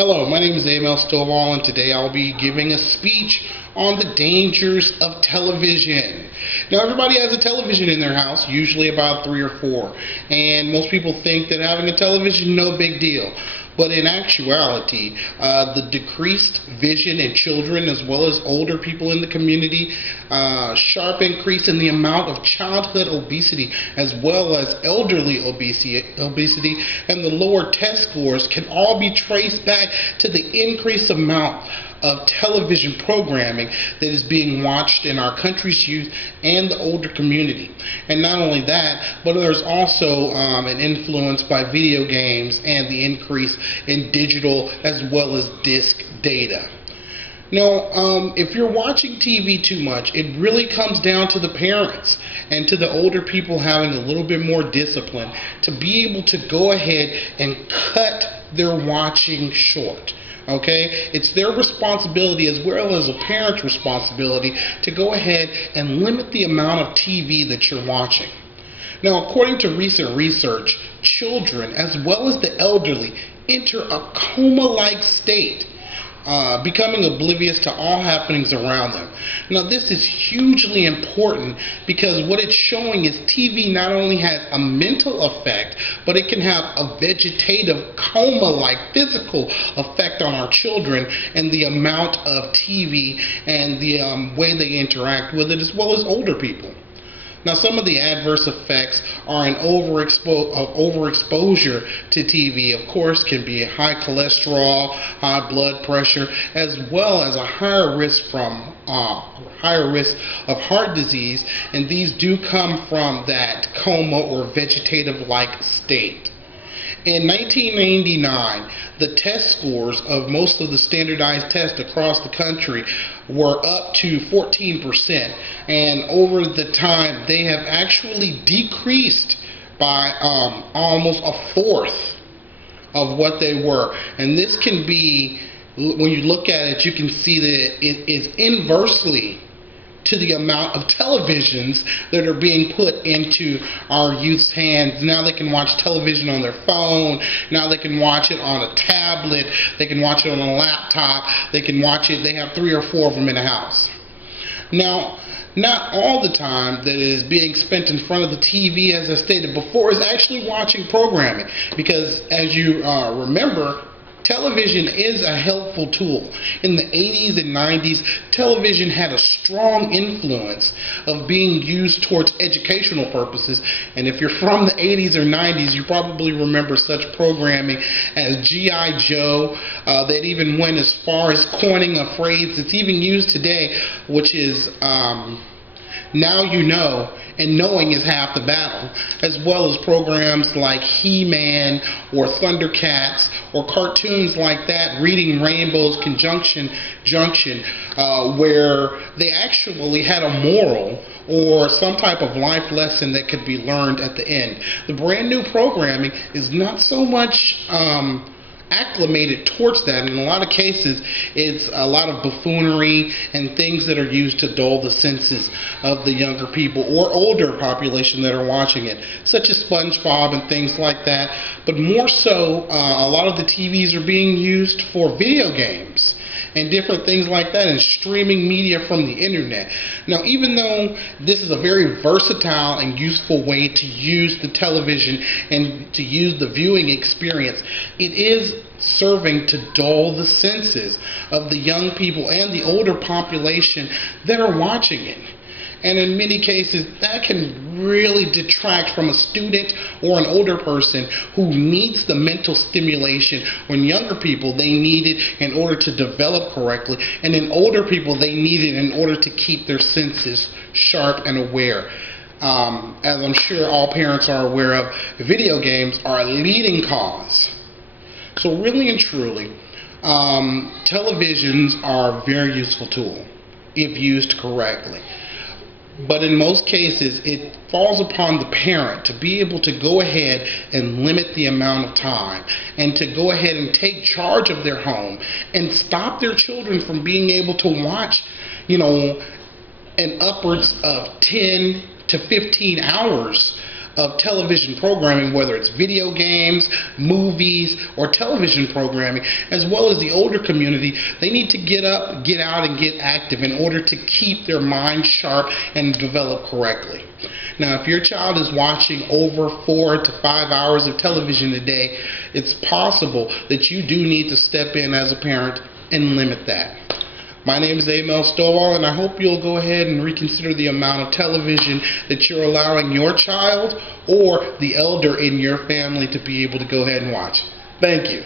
Hello, my name is Emil Stovall, and today I'll be giving a speech on the dangers of television. Now, everybody has a television in their house, usually about 3 or 4, and most people think that having a television, no big deal. But in actuality, the decreased vision in children as well as older people in the community, sharp increase in the amount of childhood obesity as well as elderly obesity, and the lower test scores can all be traced back to the increased amount of television programming that is being watched in our country's youth and the older community. And not only that, but there's also an influence by video games and the increase in digital as well as disc data. Now, if you're watching TV too much, it really comes down to the parents and to the older people having a little bit more discipline to be able to go ahead and cut their watching short. Okay, it's their responsibility as well as a parent's responsibility to go ahead and limit the amount of TV that you're watching. Now, according to recent research, children as well as the elderly enter a coma-like state, becoming oblivious to all happenings around them. Now, this is hugely important because what it's showing is TV not only has a mental effect, but it can have a vegetative coma-like physical effect on our children and the amount of TV and the way they interact with it as well as older people. Now, some of the adverse effects are an overexposure to TV, of course, can be high cholesterol, high blood pressure, as well as a higher risk of heart disease, and these do come from that coma or vegetative-like state. In 1999, the test scores of most of the standardized tests across the country were up to 14%, and over the time they have actually decreased by almost a fourth of what they were. And this can be, when you look at it, you can see that it is inversely to the amount of televisions that are being put into our youth's hands. Now they can watch television on their phone, now they can watch it on a tablet, they can watch it on a laptop, they can watch it, they have 3 or 4 of them in a house. Now, not all the time that is being spent in front of the TV, as I stated before, is actually watching programming, because as you remember, television is a helpful tool. In the 80s and 90s, television had a strong influence of being used towards educational purposes, and if you're from the 80s or 90s, you probably remember such programming as G.I. Joe. That even went as far as coining a phrase that's even used today, which is now you know, and knowing is half the battle, as well as programs like He-Man or Thundercats or cartoons like that, Reading Rainbow's Junction, where they actually had a moral or some type of life lesson that could be learned at the end. The brand new programming is not so much acclimated towards that. In a lot of cases, it's a lot of buffoonery and things that are used to dull the senses of the younger people or older population that are watching it, such as SpongeBob and things like that. But more so, a lot of the TVs are being used for video games and different things like that, and streaming media from the internet. Now, even though this is a very versatile and useful way to use the television and to use the viewing experience, it is serving to dull the senses of the young people and the older population that are watching it. And in many cases, that can really detract from a student or an older person who needs the mental stimulation. When younger people, they need it in order to develop correctly, and in older people, they need it in order to keep their senses sharp and aware. As I'm sure all parents are aware of, video games are a leading cause. So really and truly, televisions are a very useful tool if used correctly. But in most cases, it falls upon the parent to be able to go ahead and limit the amount of time and to go ahead and take charge of their home and stop their children from being able to watch, an upwards of 10 to 15 hours of television programming, whether it's video games, movies, or television programming, as well as the older community. They need to get up, get out, and get active in order to keep their mind sharp and develop correctly. Now, if your child is watching over 4 to 5 hours of television a day, it's possible that you do need to step in as a parent and limit that. My name is Emil Stovall, and I hope you'll go ahead and reconsider the amount of television that you're allowing your child or the elder in your family to be able to go ahead and watch. Thank you.